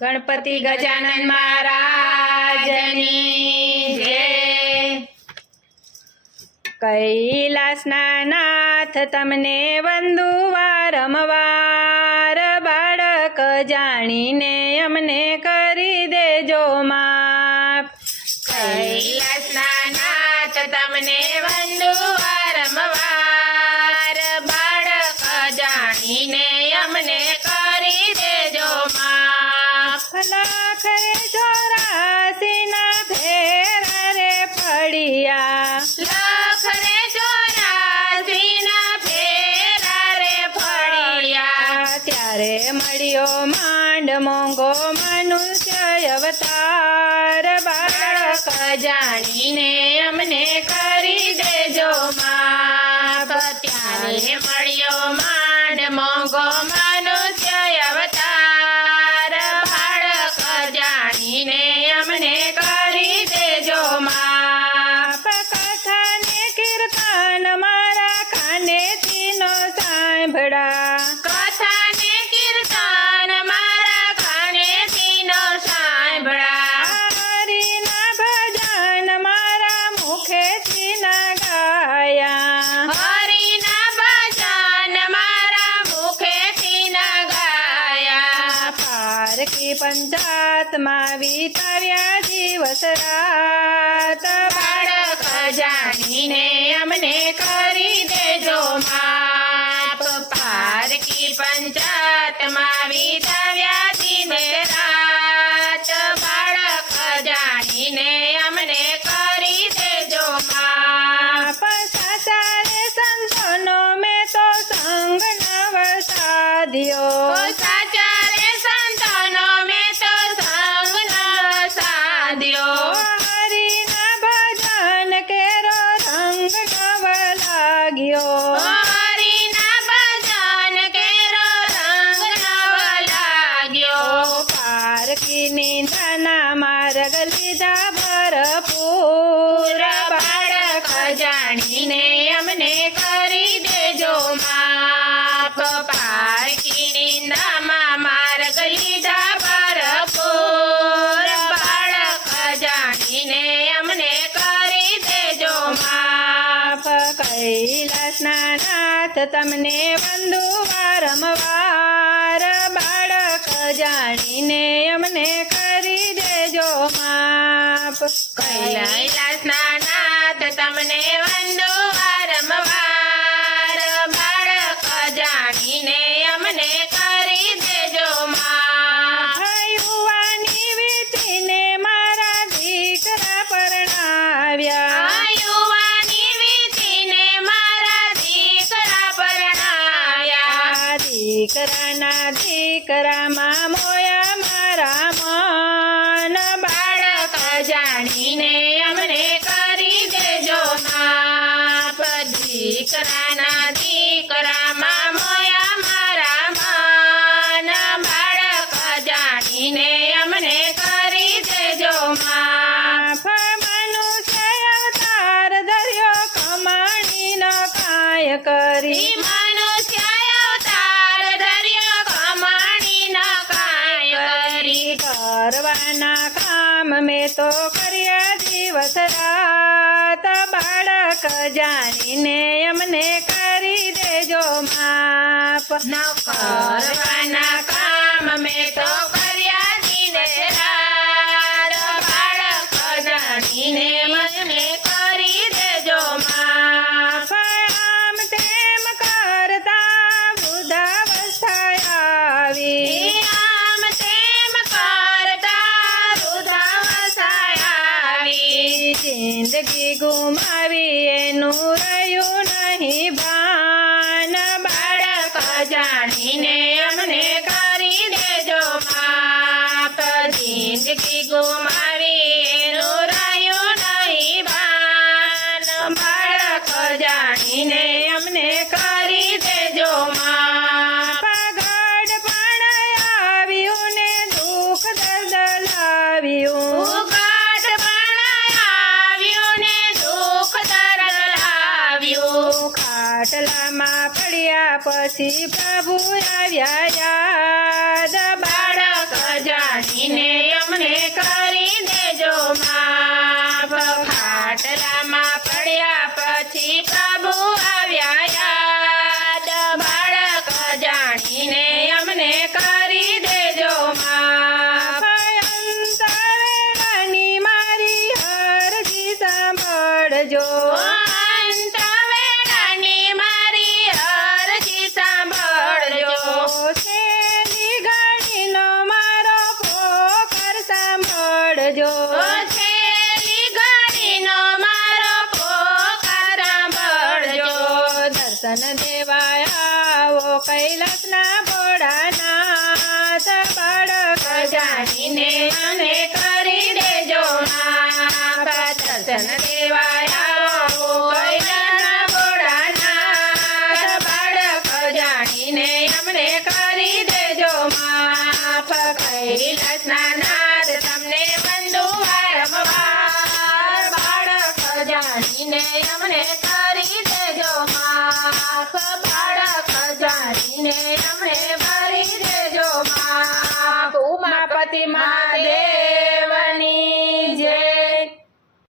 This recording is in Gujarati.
ગણપતિ ગજાનન મહારાજની જય. કૈલાસના નાથ તમને વંદુ વારંવાર બાળક જાણીને અમને કરી દેજો માપ. કૈલાસના નાથ તમને બાળક જાણીને અમને કરી દેજો માફ ત્યારે મળ્યો માંડ મોંઘો મનુષ્ય અવતાર. બાળક જાણીને અમને કરી દેજો માફ કથાને, કીર્તન મારા કાનેથી નો સાંભળા. વિતાવ્યા દિવસ રાત અમને કરી દેજો માફ. પારકી નિંદામાં માર્ગ લીધા ભરપૂર બાળક જાણીને અમને કરી દેજો માફ. કૈલાસના નાથ તમને બંધુ વારંવાર દીકરાના દીકરામાં મોયા મારા મન. બાળક જાણીને અમને કરી દેજો માપ દીકરાના દીકરામાં મોયા મારા મન. બાળક જાણીને અમને કરી દેજો માપ મનુષ્ય અવતાર ધર્યો કમાણી ન કાય કરી કરવાના કામ મેં તો કર્યા દિવસ રાત. બાળક જાણીને અમને કરી દેજો માફ ન પછી પ્રભુ આવ્યા યાદ. બાળક જાણીને અમને કરી દેજો માફ ખાટલામાં પડ્યા પછી પ્રભુ આવ્યા યાદ. બાળક જાણીને અમને કરી દેજો માફ અંતરની મારી હરજી સાંભળજો. Adiós.